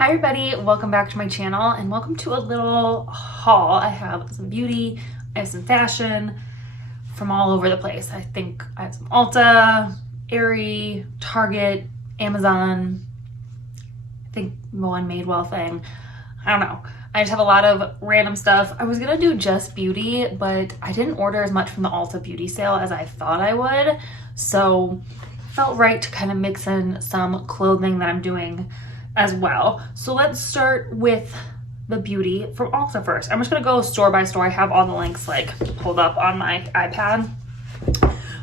Hi everybody, welcome back to my channel and welcome to a little haul. I have some beauty, I have some fashion from all over the place. I think I have some Ulta, Aerie, Target, Amazon, I think one Madewell thing. I don't know. I just have a lot of random stuff. I was gonna do just beauty, but I didn't order as much from the Ulta beauty sale as I thought I would. So it felt right to kind of mix in some clothing that I'm doing as well. So let's start with the beauty from Ulta first. I'm just gonna go store by store. I have all the links like pulled up on my iPad.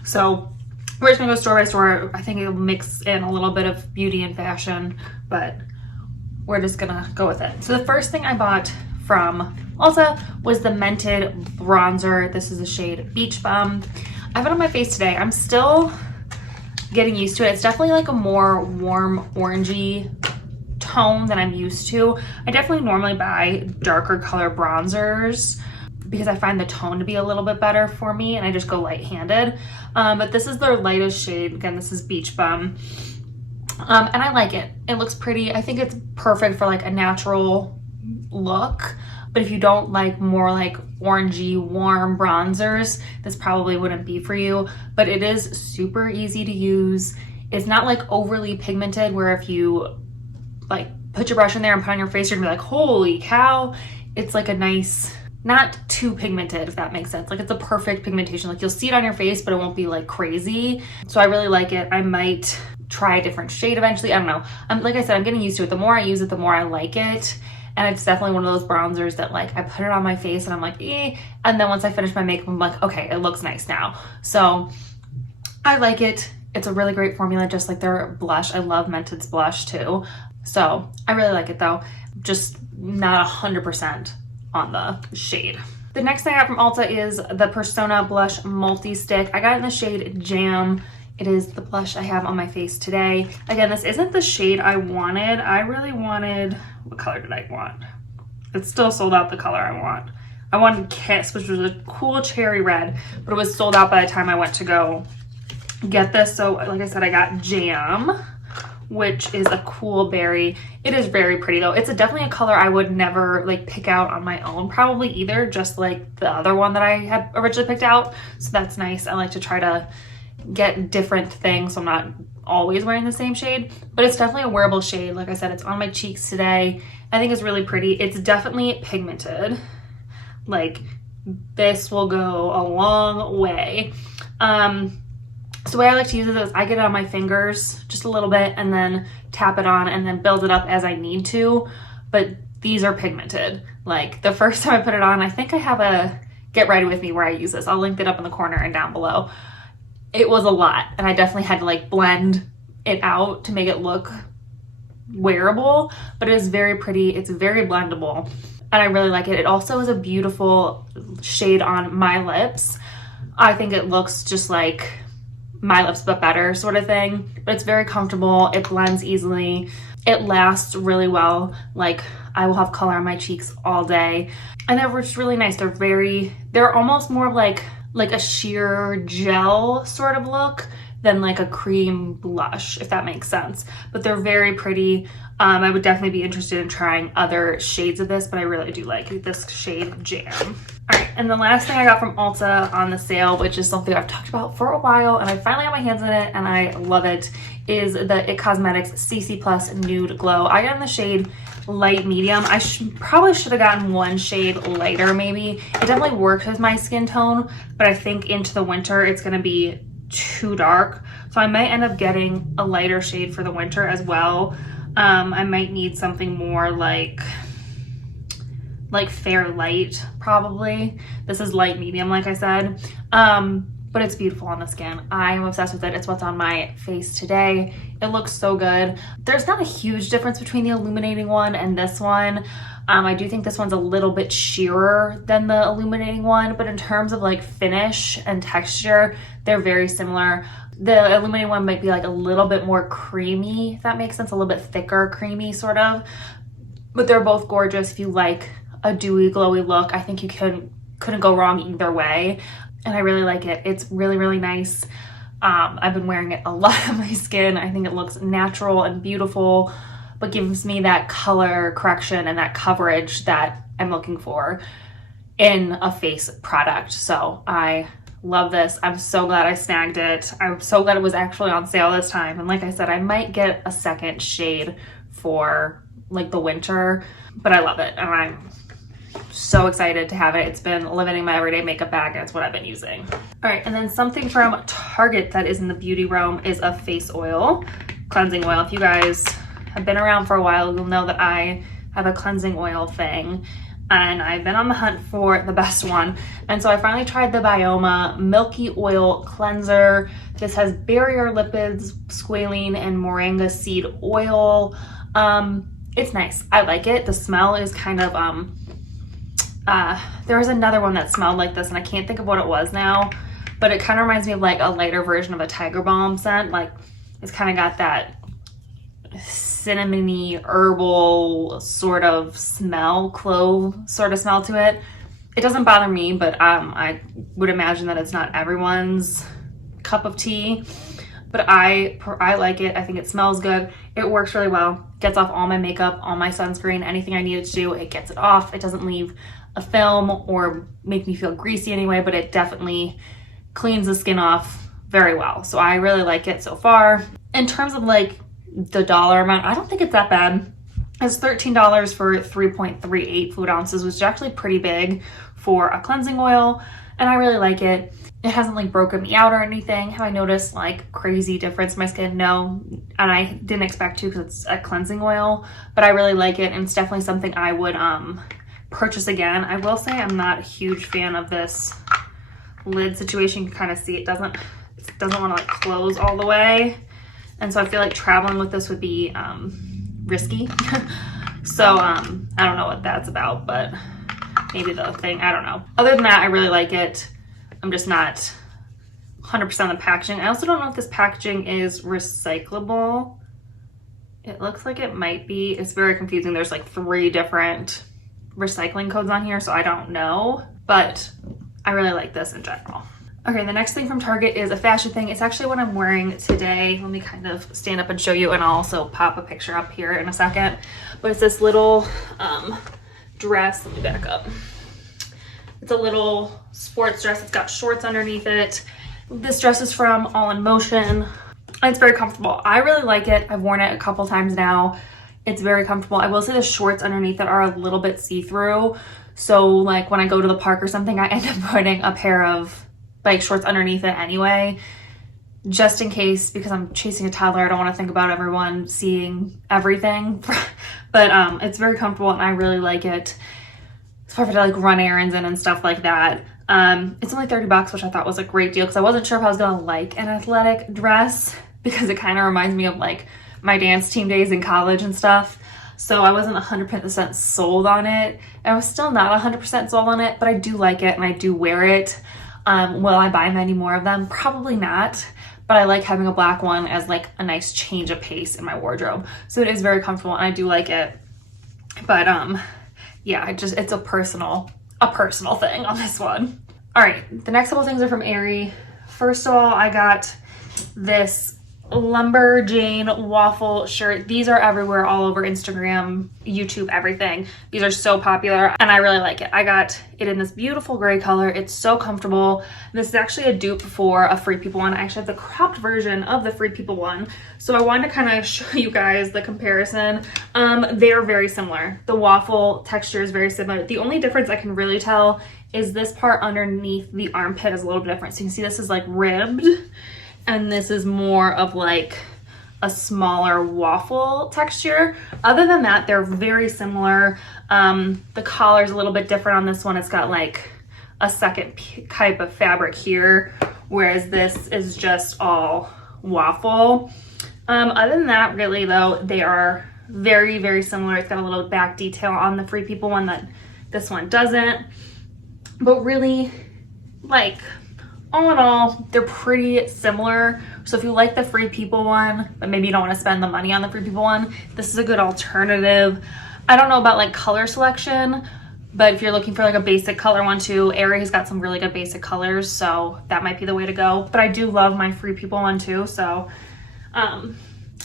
So we're just gonna go store by store. I think it'll mix in a little bit of beauty and fashion, but we're just gonna go with it. So the first thing I bought from Ulta was the Mented bronzer. This is the shade Beach Bum. I have it on my face today. I'm still getting used to it. It's definitely like a more warm orangey tone than I'm used to. I definitely normally buy darker color bronzers because I find the tone to be a little bit better for me and I just go light-handed. But this is their lightest shade. Again, this is Beach Bum. And I like it. It looks pretty. I think it's perfect for like a natural look. But if you don't like more like orangey, warm bronzers, this probably wouldn't be for you. But it is super easy to use. It's not like overly pigmented where if you like put your brush in there and put on your face, you're gonna be like, holy cow. It's like a nice, not too pigmented, if that makes sense. Like it's a perfect pigmentation. Like you'll see it on your face, but it won't be like crazy. So I really like it. I might try a different shade eventually. I don't know. Like I said, I'm getting used to it. The more I use it, the more I like it. And it's definitely one of those bronzers that like I put it on my face and I'm like, eh. And then once I finish my makeup, I'm like, okay, it looks nice now. So I like it. It's a really great formula, just like their blush. I love Mented's blush too. So I really like it though. Just not 100% on the shade. The next thing I got from Ulta is the Persona Blush Multi-Stick. I got it in the shade Jam. It is the blush I have on my face today. Again, this isn't the shade I wanted. I really wanted, what color did I want? It's still sold out the color I want. I wanted Kiss, which was a cool cherry red, but it was sold out by the time I went to go get this. So like I said, I got Jam, which is a cool berry. It is very pretty though. It's definitely a color I would never like pick out on my own probably either, just like the other one that I had originally picked out. So that's nice. I like to try to get different things so I'm not always wearing the same shade, but it's definitely a wearable shade. Like I said, it's on my cheeks today. I think it's really pretty. It's definitely pigmented. Like this will go a long way. So the way I like to use it is I get it on my fingers just a little bit and then tap it on and then build it up as I need to. But these are pigmented. Like the first time I put it on, I think I have a Get Ready With Me where I use this. I'll link it up in the corner and down below. It was a lot and I definitely had to like blend it out to make it look wearable, but it is very pretty. It's very blendable and I really like it. It also is a beautiful shade on my lips. I think it looks just like my lips but better sort of thing, but it's very comfortable. It blends easily. It lasts really well. Like I will have color on my cheeks all day and they're just really nice. They're almost more like a sheer gel sort of look than like a cream blush, if that makes sense. But they're very pretty. I would definitely be interested in trying other shades of this, but I really do like this shade Jam. All right, and the last thing I got from Ulta on the sale, which is something I've talked about for a while, and I finally got my hands in it, and I love it, is the IT Cosmetics CC Plus Nude Glow. I got in the shade light medium. I probably should have gotten one shade lighter maybe. It definitely works with my skin tone, but I think into the winter it's gonna be too dark. So I might end up getting a lighter shade for the winter as well. I might need something more like fair light probably. This is light medium like I said. But it's beautiful on the skin. I'm obsessed with it. It's what's on my face today. It looks so good. There's not a huge difference between the illuminating one and this one. I do think this one's a little bit sheerer than the illuminating one, but in terms of like finish and texture, they're very similar. The illuminating one might be like a little bit more creamy, if that makes sense, a little bit thicker, creamy sort of, but they're both gorgeous. If you like a dewy, glowy look, I think you couldn't go wrong either way. And I really like it. It's really, really nice. I've been wearing it a lot on my skin. I think it looks natural and beautiful. but gives me that color correction and that coverage that I'm looking for in a face product. So I love this. I'm so glad I snagged it. I'm so glad it was actually on sale this time. And like I said, I might get a second shade for like the winter, but I love it. And I'm so excited to have it. It's been living in my everyday makeup bag, and it's what I've been using. All right, and then something from Target that is in the beauty realm is a face oil, cleansing oil. If you guys have been around for a while, you'll know that I have a cleansing oil thing, and I've been on the hunt for the best one. And so I finally tried the Bioma Milky Oil Cleanser. This has barrier lipids, squalene, and moringa seed oil. It's nice. I like it. The smell is kind of, there was another one that smelled like this, and I can't think of what it was now, but it kind of reminds me of like a lighter version of a Tiger Balm scent. Like it's kind of got that cinnamony herbal sort of smell, clove sort of smell to it. It doesn't bother me, but I would imagine that it's not everyone's cup of tea, but I like it. I think it smells good. It works really well. Gets off all my makeup, all my sunscreen, anything I need it to do, it gets it off. It doesn't leave a film or make me feel greasy anyway, but it definitely cleans the skin off very well. So I really like it so far. In terms of like the dollar amount, I don't think it's that bad. It's $13 for 3.38 fluid ounces, which is actually pretty big for a cleansing oil, and I really like it. It hasn't like broken me out or anything. Have I noticed like crazy difference in my skin? No, and I didn't expect to because it's a cleansing oil, but I really like it, and it's definitely something I would purchase again. I will say I'm not a huge fan of this lid situation. You can kind of see it doesn't want to like close all the way, and so I feel like traveling with this would be risky. So I don't know what that's about, but maybe the thing, I don't know. Other than that, I really like it. I'm just not 100% on the packaging. I also don't know if this packaging is recyclable. It looks like it might be. It's very confusing. There's like 3 different recycling codes on here, so I don't know, but I really like this in general. Okay, the next thing from Target is a fashion thing. It's actually what I'm wearing today. Let me kind of stand up and show you, and I'll also pop a picture up here in a second. But it's this little dress. Let me back up. It's a little sports dress. It's got shorts underneath it. This dress is from All in Motion, and it's very comfortable. I really like it. I've worn it a couple times now. It's very comfortable. I will say the shorts underneath it are a little bit see-through. So like when I go to the park or something, I end up putting a pair of like shorts underneath it anyway, just in case, because I'm chasing a toddler. I don't want to think about everyone seeing everything. But it's very comfortable, and I really like it. It's perfect to like run errands in and stuff like that. It's only $30, which I thought was a great deal because I wasn't sure if I was gonna like an athletic dress, because it kind of reminds me of like my dance team days in college and stuff. So I wasn't 100% sold on it. I was still not 100% sold on it, but I do like it and I do wear it. Will I buy many more of them? Probably not, but I like having a black one as like a nice change of pace in my wardrobe. So it is very comfortable and I do like it. But yeah, it's a personal thing on this one. All right, the next couple things are from Aerie. First of all, I got this Lumberjane waffle shirt. These are everywhere, all over Instagram, YouTube, everything. These are so popular and I really like it. I got it in this beautiful gray color. It's so comfortable. This is actually a dupe for a Free People one. I actually have the cropped version of the Free People one. So I wanted to kind of show you guys the comparison. They're very similar. The waffle texture is very similar. The only difference I can really tell is this part underneath the armpit is a little bit different. So you can see this is like ribbed, and this is more of like a smaller waffle texture. Other than that, they're very similar. The collar's a little bit different on this one. It's got like a second type of fabric here, whereas this is just all waffle. Other than that, really though, they are very, very similar. It's got a little back detail on the Free People one that this one doesn't. But really, like, all in all, they're pretty similar. So if you like the Free People one, but maybe you don't want to spend the money on the Free People one, this is a good alternative. I don't know about like color selection, but if you're looking for like a basic color one too, Aerie has got some really good basic colors, so that might be the way to go. But I do love my Free People one too, so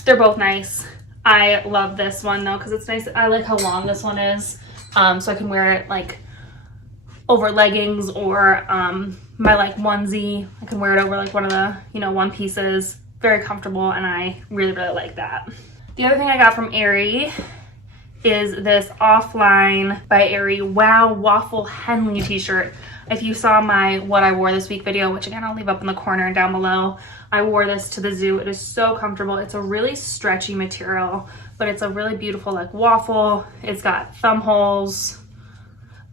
they're both nice. I love this one though because it's nice. I like how long this one is, so I can wear it like over leggings or my like onesie. I can wear it over like one of the, you know, one pieces. Very comfortable, and I really, really like that. The other thing I got from Aerie is this Offline by Aerie Wow Waffle Henley t-shirt. If you saw my what I wore this week video, which again I'll leave up in the corner and down below, I wore this to the zoo. It is so comfortable. It's a really stretchy material, but it's a really beautiful like waffle. It's got thumb holes,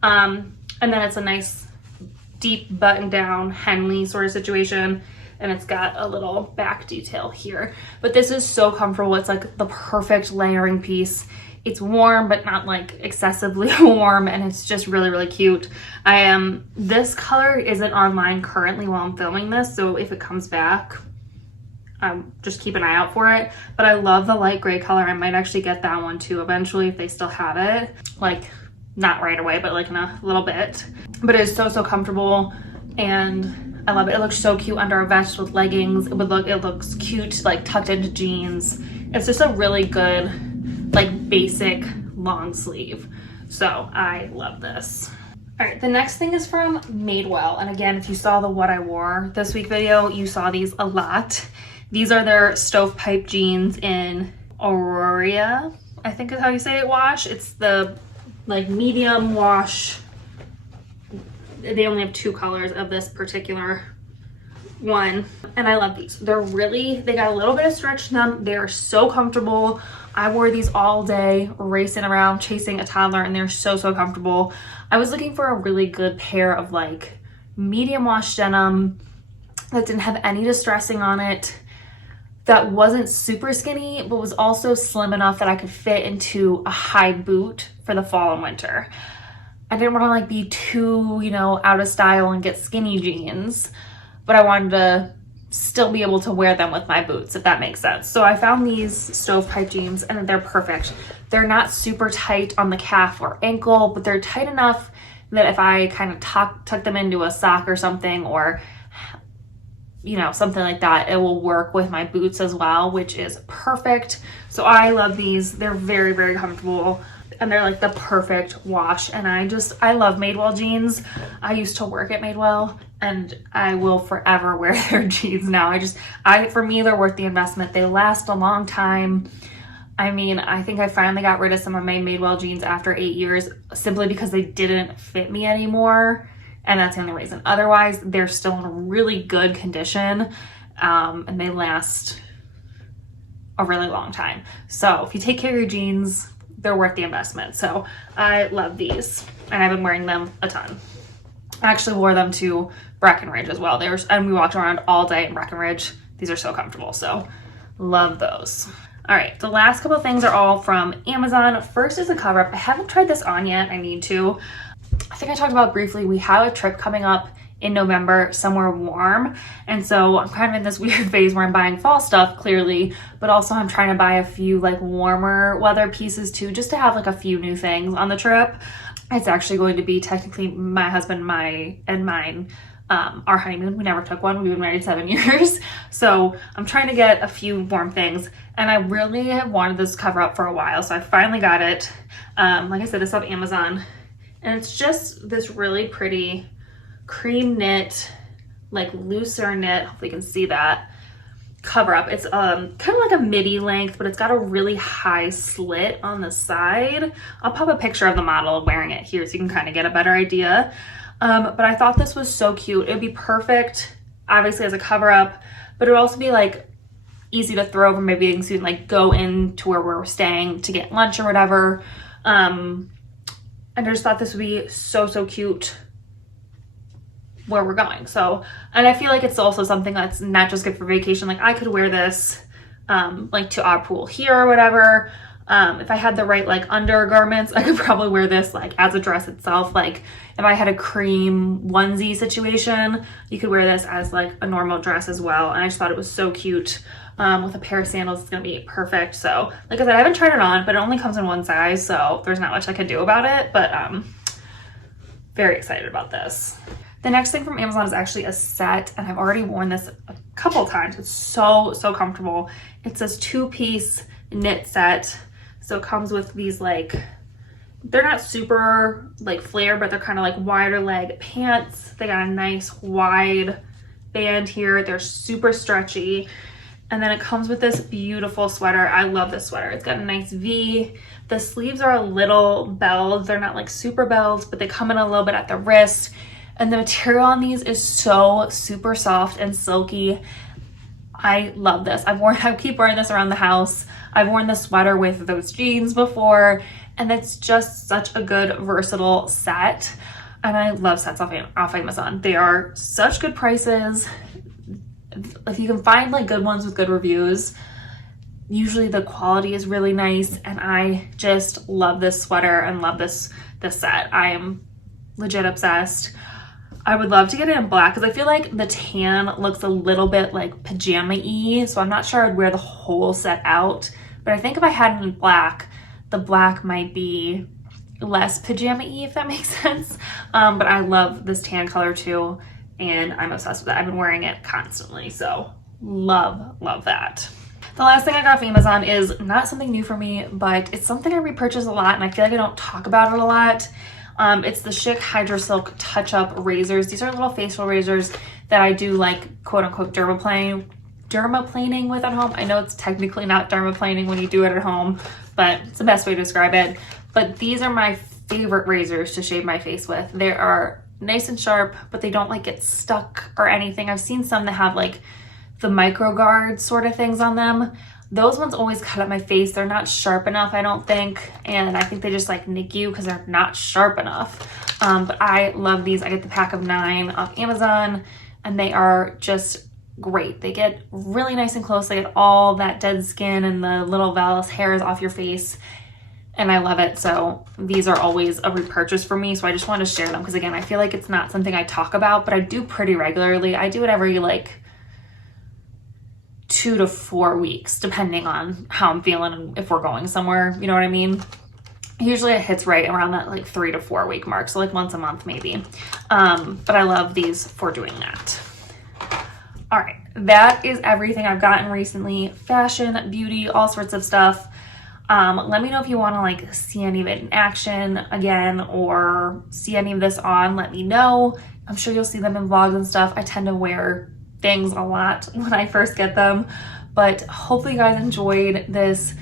and then it's a nice deep button down Henley sort of situation. And it's got a little back detail here. But this is so comfortable. It's like the perfect layering piece. It's warm, but not like excessively warm, and it's just really, really cute. This color isn't online currently while I'm filming this, so if it comes back, just keep an eye out for it. But I love the light gray color. I might actually get that one too eventually if they still have it. Like, not right away, but like in a little bit. But it is so, so comfortable, and I love it. It looks so cute under a vest with leggings. It looks cute like tucked into jeans. It's just a really good like basic long sleeve. So I love this. All right, the next thing is from Madewell. And again, if you saw the what I wore this week video, you saw these a lot. These are their stovepipe jeans in Aurora, I think is how you say it, wash. It's the like medium wash. They only have 2 colors of this particular one, and I love these. They got a little bit of stretch to them. They're so comfortable. I wore these all day racing around chasing a toddler, and they're so, so comfortable. I was looking for a really good pair of like medium wash denim that didn't have any distressing on it, that wasn't super skinny, but was also slim enough that I could fit into a high boot for the fall and winter. I didn't want to like be too, you know, out of style and get skinny jeans, but I wanted to still be able to wear them with my boots, if that makes sense. So I found these stovepipe jeans, and they're perfect. They're not super tight on the calf or ankle, but they're tight enough that if I kind of tuck them into a sock or something, or, you know, something like that, it will work with my boots as well, which is perfect. So I love these. They're very, very comfortable. And they're like the perfect wash. And I love Madewell jeans. I used to work at Madewell, and I will forever wear their jeans now. For me, they're worth the investment. They last a long time. I mean, I think I finally got rid of some of my Madewell jeans after 8 years simply because they didn't fit me anymore. And that's the only reason. Otherwise, they're still in really good condition, and they last a really long time. So if you take care of your jeans, they're worth the investment. So I love these, and I've been wearing them a ton. I actually wore them to Breckenridge as well. And we walked around all day in Breckenridge. These are so comfortable, so love those. All right, the last couple of things are all from Amazon. First is a cover up. I haven't tried this on yet. I need to. I think I talked about briefly, we have a trip coming up in November somewhere warm, and so I'm kind of in this weird phase where I'm buying fall stuff clearly, but also I'm trying to buy a few like warmer weather pieces too, just to have like a few new things on the trip. It's actually going to be technically my husband, and mine, our honeymoon. We never took one. We've been married 7 years, so I'm trying to get a few warm things, and I really have wanted this cover up for a while, so I finally got it. Like I said, this is off Amazon, and it's just this really pretty cream knit, like looser knit, hopefully you can see that, cover up. It's kind of like a midi length, but it's got a really high slit on the side. I'll pop a picture of the model wearing it here so you can kind of get a better idea. But I thought this was so cute. It would be perfect, obviously, as a cover up, but it would also be like easy to throw over my bathing suit and like go into where we're staying to get lunch or whatever. And I just thought this would be so, so cute where we're going. So, and I feel like it's also something that's not just good for vacation. Like I could wear this like to our pool here or whatever. If I had the right like undergarments, I could probably wear this like as a dress itself. Like if I had a cream onesie situation, you could wear this as like a normal dress as well. And I just thought it was so cute. With a pair of sandals, it's gonna be perfect. So like I said, I haven't tried it on, but it only comes in one size, so there's not much I can do about it, but very excited about this. The next thing from Amazon is actually a set, and I've already worn this a couple times. It's so, so comfortable. It's this 2-piece knit set. So it comes with these like, they're not super like flare, but they're kind of like wider leg pants. They got a nice wide band here. They're super stretchy. And then it comes with this beautiful sweater. I love this sweater. It's got a nice V. The sleeves are a little belled. They're not like super belled, but they come in a little bit at the wrist. And the material on these is so super soft and silky. I love this. I keep wearing this around the house. I've worn the sweater with those jeans before, and it's just such a good versatile set. And I love sets off Amazon. They are such good prices. If you can find like good ones with good reviews, usually the quality is really nice, and I just love this sweater and love this set. I am legit obsessed. I would love to get it in black because I feel like the tan looks a little bit like pajama-y, so I'm not sure I'd wear the whole set out. But I think if I had it in black, the black might be less pajama-y, if that makes sense. But I love this tan color too, and I'm obsessed with it. I've been wearing it constantly, so love that. The last thing I got from Amazon is not something new for me, but it's something I repurchase a lot, and I feel like I don't talk about it a lot. It's the Schick Hydro Silk Touch-Up Razors. These are little facial razors that I do like quote-unquote dermaplaning with at home. I know it's technically not dermaplaning when you do it at home, but it's the best way to describe it. But these are my favorite razors to shave my face with. They are nice and sharp, but they don't like get stuck or anything. I've seen some that have like the micro guard sort of things on them. Those ones always cut up my face. They're not sharp enough, I don't think. And I think they just like nick you because they're not sharp enough. But I love these. I get the pack of 9 off Amazon, and they are just great. They get really nice and close. They get all that dead skin and the little vellus hairs off your face. And I love it. So these are always a repurchase for me. So I just wanted to share them because, again, I feel like it's not something I talk about, but I do pretty regularly. I do it every like 2 to 4 weeks, depending on how I'm feeling and if we're going somewhere, you know what I mean? Usually it hits right around that like 3 to 4 week mark, so like once a month maybe. But I love these for doing that. All right, that is everything I've gotten recently. Fashion, beauty, all sorts of stuff. Let me know if you want to like see any of it in action again or see any of this on. Let me know. I'm sure you'll see them in vlogs and stuff. I tend to wear things a lot when I first get them, but hopefully you guys enjoyed this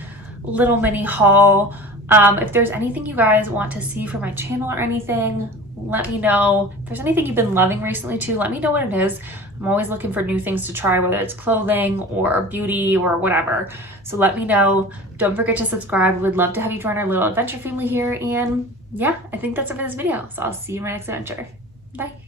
little mini haul. If there's anything you guys want to see for my channel or anything, let me know. If there's anything you've been loving recently too, let me know what it is. I'm always looking for new things to try, whether it's clothing or beauty or whatever. So let me know. Don't forget to subscribe. We'd love to have you join our little adventure family here. And yeah, I think that's it for this video. So I'll see you in my next adventure. Bye.